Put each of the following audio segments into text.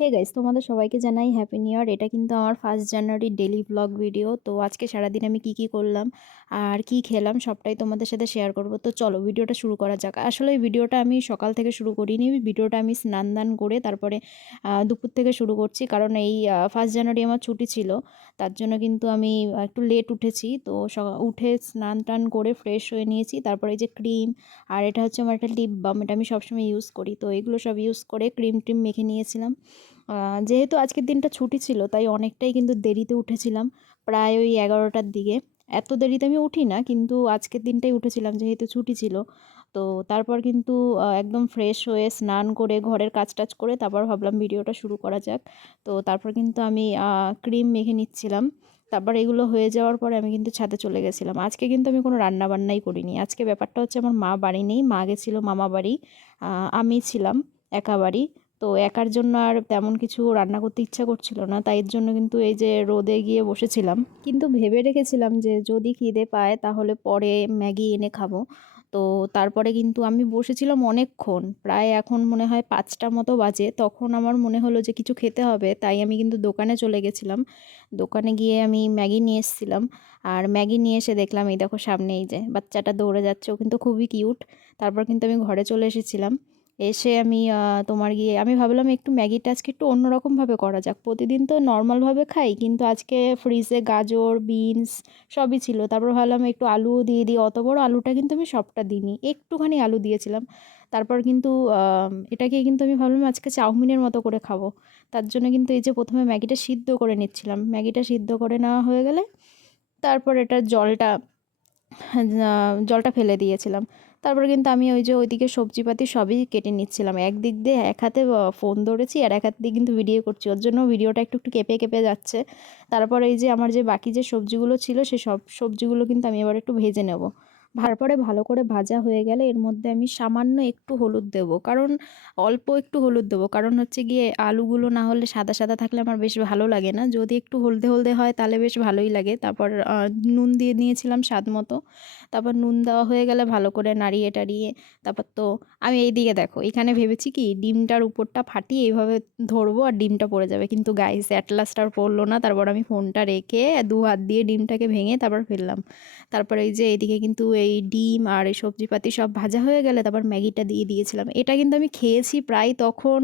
Hey guys, তোমাদের সবাইকে জানাই হ্যাপি নিউ ইয়ার। এটা কিন্তু আমার 1 জানুয়ারি ডেলি ব্লগ ভিডিও। তো আজকে সারাদিন আমি কি কি করলাম আর কি খেলাম সবটাই তোমাদের সাথে শেয়ার করব। তো চলো ভিডিওটা শুরু করা যাক। আসলে এই ভিডিওটা আমি সকাল থেকে শুরু করিনি, ভিডিওটা আমি স্নান দান করে তারপরে দুপুর থেকে শুরু করছি, কারণ এই 1 জানুয়ারি আমার ছুটি ছিল। তার জন্য কিন্তু আমি একটু লেট উঠেছি। তো উঠে স্নান টান করে ফ্রেশ হয়ে নিয়েছি। তারপরে এই যে ক্রিম, আর এটা হচ্ছে আমার একটা লিপ বাম, এটা আমি সবসময় ইউজ করি। তো এগুলো সব ইউজ করে ক্রিম টিম মেখে নিয়েছিলাম। যেহেতু আজকের দিনটা ছুটি ছিল তাই অনেকটাই কিন্তু দেরিতে উঠেছিলাম, প্রায় ওই 11টার দিকে। এত দেরিতে আমি উঠি না, কিন্তু আজকের দিনটাই উঠেছিলাম যেহেতু ছুটি ছিল। তো তারপর কিন্তু একদম ফ্রেশ হয়ে স্নান করে ঘরের কাজ টাজ করে তারপর ভাবলাম ভিডিওটা শুরু করা যাক। তো তারপর কিন্তু আমি ক্রিম মেখে নিচ্ছিলাম। তারপর এগুলো হয়ে যাওয়ার পরে আমি কিন্তু ছাদে চলে গেছিলাম। আজকে কিন্তু আমি কোনো রান্না বান্নাই করিনি। আজকে ব্যাপারটা হচ্ছে আমার মা বাড়ি নেই, মা গেছিলো মামা বাড়ি। আমি ছিলাম একা বাড়ি। তো একার জন্য আর তেমন কিছু রান্না করতে ইচ্ছা করছিল না, তাই এর জন্য কিন্তু এই যে রোদে গিয়ে বসেছিলাম। কিন্তু ভেবে রেখেছিলাম যে যদি খিদে পায় তাহলে পরে ম্যাগি এনে খাবো। তো তারপরে কিন্তু আমি বসেছিলাম অনেকক্ষণ, প্রায় এখন মনে হয় 5টা মতো বাজে। তখন আমার মনে হলো যে কিছু খেতে হবে, তাই আমি কিন্তু দোকানে চলে গেছিলাম। দোকানে গিয়ে আমি ম্যাগি নিয়ে এসেছিলাম। আর ম্যাগি নিয়ে এসে দেখলাম এই দেখো সামনে এই যে বাচ্চাটা দৌড়ে যাচ্ছে, ও কিন্তু খুবই কিউট। তারপর কিন্তু আমি ঘরে চলে এসেছিলাম। এসে আমি আমি ভাবলাম একটু ম্যাগিটা আজকে একটু অন্যরকমভাবে করা যাক। প্রতিদিন তো নর্মালভাবে খাই, কিন্তু আজকে ফ্রিজে গাজর বিনস সবই ছিল। তারপর ভাবলাম একটু আলুও দিয়ে দিই। অত বড় আলুটা কিন্তু আমি সবটা দিইনি, একটুখানি আলু দিয়েছিলাম। তারপর কিন্তু এটাকে কিন্তু আমি ভাবলাম আজকে চাউমিনের মতো করে খাবো। তার জন্য কিন্তু এই যে প্রথমে ম্যাগিটা সিদ্ধ করে নিচ্ছিলাম। ম্যাগিটা সিদ্ধ করে নেওয়া হয়ে গেলে তারপর এটার জলটা ফেলে দিয়েছিলাম। তারপরে কিন্তু আমি ওই যে ওইদিকে সবজিপাতি সবই কেটে নিচ্ছিলাম। একদিক দিয়ে এক হাতে ফোন ধরেছি আর এক হাত দিয়ে কিন্তু ভিডিও করছি, ওর জন্য ভিডিওটা একটু একটু কেঁপে কেঁপে যাচ্ছে। তারপরে এই যে আমার যে বাকি যে সবজিগুলো ছিল সেই সব সবজিগুলো কিন্তু আমি এবার একটু ভেজে নেব। তারপরে ভালো করে ভাজা হয়ে গেলে এর মধ্যে আমি সামান্য একটু হলুদ দেবো, কারণ অল্প একটু হলুদ দেবো, কারণ হচ্ছে গিয়ে আলুগুলো না হলে সাদা সাদা থাকলে আমার বেশ ভালো লাগে না। যদি একটু হলদে হলদে হয় তাহলে বেশ ভালোই লাগে। তারপর নুন দিয়ে নিয়েছিলাম স্বাদ মতো। তারপর নুন দেওয়া হয়ে গেলে ভালো করে নাড়িয়ে টাড়িয়ে তারপর তো আমি এইদিকে দেখো এখানে ভেবেছি কি ডিমটার উপরটা ফাটিয়ে এইভাবে ধরবো আর ডিমটা পড়ে যাবে, কিন্তু গাইস অ্যাট লাস্ট আর পড়লো না। তারপর আমি ফোনটা রেখে দু হাত দিয়ে ডিমটাকে ভেঙে তারপর ফেললাম। তারপর এই যে এইদিকে কিন্তু এই ডিম আর এই সবজিপাতি সব ভাজা হয়ে গেলে তারপর ম্যাগিটা দিয়ে দিয়েছিলাম। এটা কিন্তু আমি খেয়েছি প্রায় তখন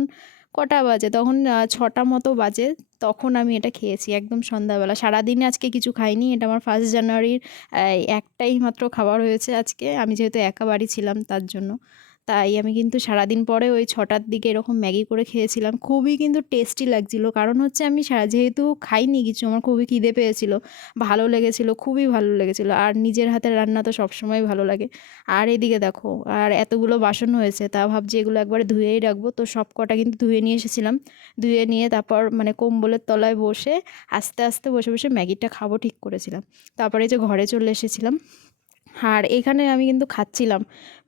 কটা বাজে, তখন 6টা মতো বাজে। তখন আমি এটা খেয়েছি একদম সন্ধ্যাবেলা। সারাদিনে আজকে কিছু খাইনি, এটা আমার 1 জানুয়ারির একটাই মাত্র খাবার হয়েছে আজকে। আমি যেহেতু একা বাড়ি ছিলাম তার জন্য। তাই আমি কিন্তু সারাদিন পরে ওই 6টার দিকে এরকম ম্যাগি করে খেয়েছিলাম। খুবই কিন্তু টেস্টি লাগছিল, কারণ হচ্ছে আমি যেহেতু খাইনি কিছু, আমার খুবই খিদে পেয়েছিল, ভালো লেগেছিল, খুবই ভালো লেগেছিল। আর নিজের হাতের রান্না তো সবসময় ভালো লাগে। আর এদিকে দেখো আর এতগুলো বাসন হয়েছে, তা ভাবছি এগুলো একবারে ধুয়েই রাখবো। তো সব কটা কিন্তু ধুয়ে নিয়ে এসেছিলাম। ধুয়ে নিয়ে তারপর মানে কম্বলের তলায় বসে আস্তে আস্তে বসে বসে ম্যাগিটা খাবো ঠিক করেছিলাম। তারপরে যে ঘরে চলে এসেছিলাম আর এখানে আমি কিন্তু খাচ্ছিলাম।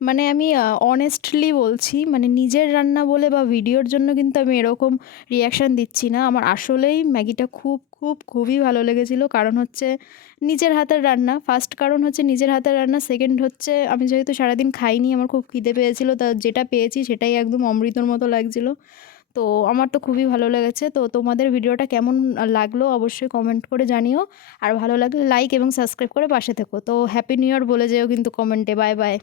মানে আমি অনেস্টলি বলছি, মানে নিজের রান্না বলে বা ভিডিওর জন্য কিন্তু আমি এরকম রিয়াকশান দিচ্ছি না। আমার আসলেই ম্যাগিটা খুব খুব খুবই ভালো লেগেছিলো, কারণ হচ্ছে নিজের হাতের রান্না। ফার্স্ট কারণ হচ্ছে নিজের হাতের রান্না, সেকেন্ড হচ্ছে আমি যেহেতু সারাদিন খাইনি, আমার খুব খিদে পেয়েছিলো, তা যেটা পেয়েছি সেটাই একদম অমৃতর মতো লাগছিলো। তো আমার তো খুবই ভালো লেগেছে। তো তোমাদের ভিডিওটা কেমন লাগলো অবশ্যই কমেন্ট করে জানিও। আর ভালো লাগলে লাইক এবং সাবস্ক্রাইব করে পাশে থেকো। তো হ্যাপি নিউ ইয়ার বলে যেও কিন্তু কমেন্টে। Bye bye.